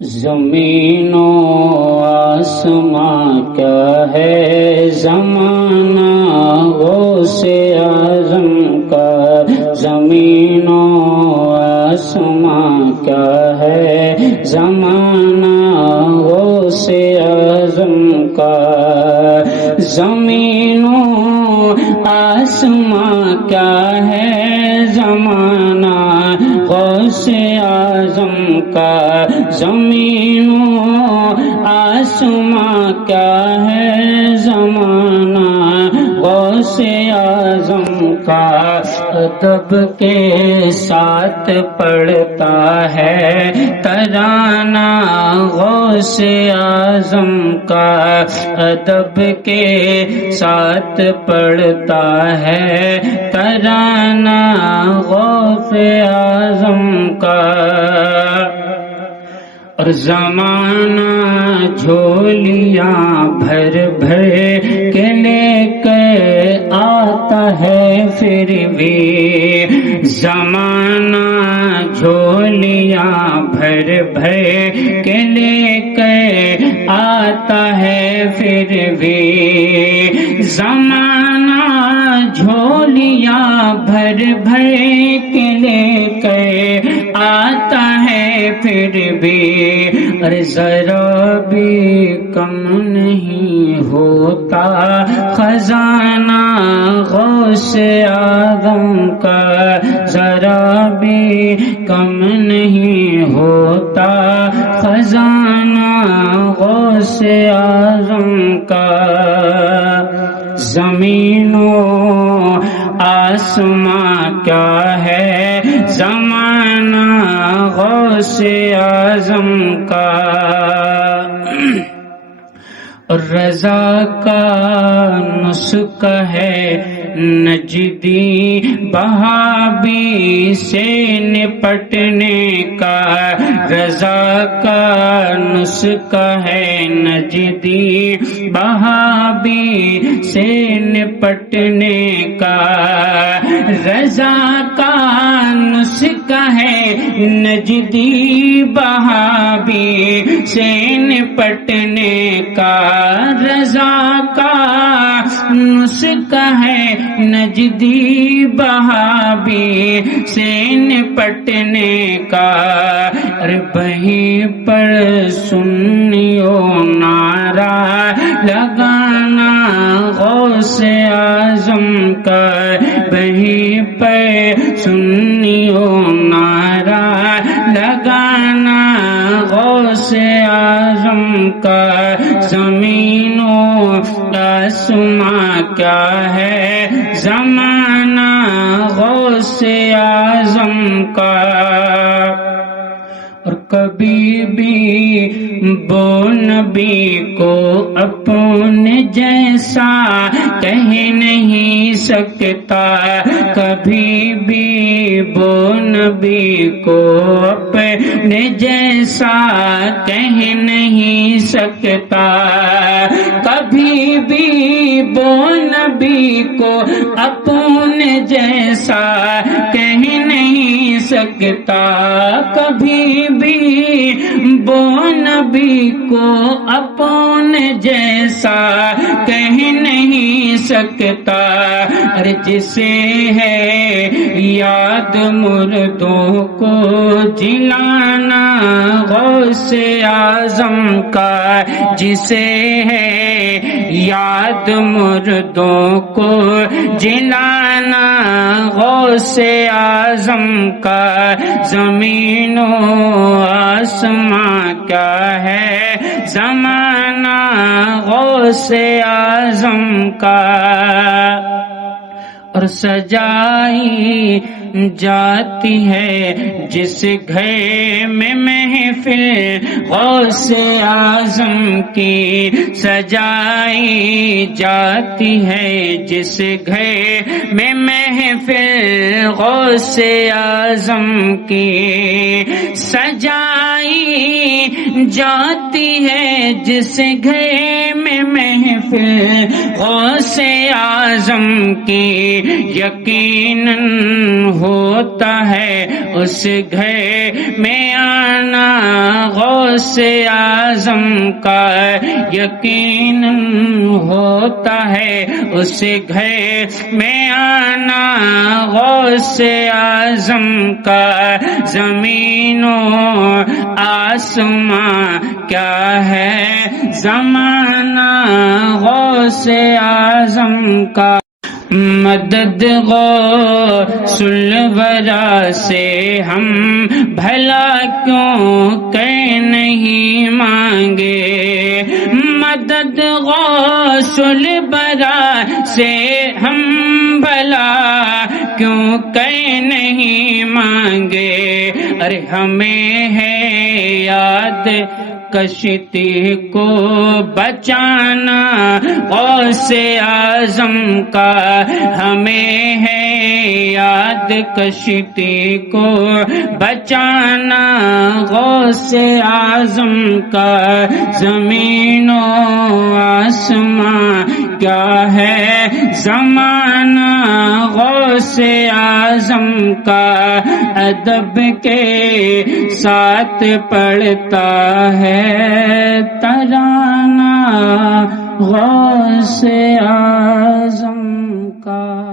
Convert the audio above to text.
زمین و آسماں کیا ہے زمانہ غوث اعظم کا، زمین و آسماں کیا ہے زمانہ غوث اعظم کا، زمین و آسماں کیا ہے زمانہ غوث اعظم کا، زمین و آسماں کیا ہے زمانہ غوث اعظم کا، ادب کے ساتھ پڑھتا ہے ترانہ غوث اعظم کا، ادب کے ساتھ پڑھتا ہے ترانہ غوث اعظم کا، اور زمانہ جھولیاں بھر بھر کے لے کے آتا ہے پھر بھی، زمانہ جھولیاں بھر بھر کے لے کے آتا ہے پھر بھی، زمانہ جھولیاں بھر بھر کے لے کے آتا ہے پھر بھی، اور ذرا بھی کم نہیں ہوتا خزانہ غوث اعظم کا، ذرا بھی کم نہیں ہوتا خزانہ غوث اعظم کا، زمین و آسماں کیا ہے زمانہ غوث اعظم کا، رضا کا نسخہ ہے نجدی بہابی سے نپٹنے کا، رضا کا نسخہ ہے نجدی بہابی سے نپٹنے کا، رضا کا نسخہ ہے نجدی بہابی سے نپٹنے کا، رضا کا نسخہ ہے نجدی بہابی سے نپٹنے کا، اور وہیں پر سنیو نعرہ لگانا غوث اعظم کا، وہیں پر سنیو نعرہ لگانا غوث اعظم کا، زمین و آسماں کیا ہے زمانہ غوث اعظم کا، اور کبھی بھی وہ نبی کو اپنے جیسا کہہ نہیں سکتا، کبھی بھی وہ نبی کو اپنے جیسا کہہ نہیں سکتا، کبھی بھی وہ نبی کو اپنے جیسا کہہ نہیں سکتا، کبھی بھی وہ نبی کو اپنے جیسا کہہ نہیں سکتا، اور جسے ہے یاد مردوں کو جلانا غوث اعظم کا، جسے ہے یاد مردوں کو جلانا غوث اعظم کا، زمین و آسماں کیا ہے زمانہ غوث اعظم کا، اور سجائی جاتی ہے جس گھر میں محفل غوث اعظم کی، سجائی جاتی ہے جس گھر میں محفل غوث اعظم کی، سجائی جاتی ہے جس گھر میں محفل غوث اعظم کی، یقیناً ہوتا ہے اس گھر میں آنا غوث اعظم کا، یقیناً ہوتا ہے اس گھر میں آنا غوث اعظم کا۔ زمین و آسمان کیا ہے زمانہ غوث اعظم کا، مدد غوث الورا سے ہم بھلا کیوں کہ نہیں مانگے، مدد غوث الورا سے ہم بھلا کیوں کہ نہیں مانگے، ارے ہمیں ہے یاد کشتی کو بچانا غوث اعظم کا، ہمیں ہے یاد کشتی کو بچانا غوث اعظم کا۔ زمین و آسمان کیا ہے زمانہ غوث اعظم کا، ادب کے ساتھ پڑھتا ہے ترانہ غوث اعظم کا۔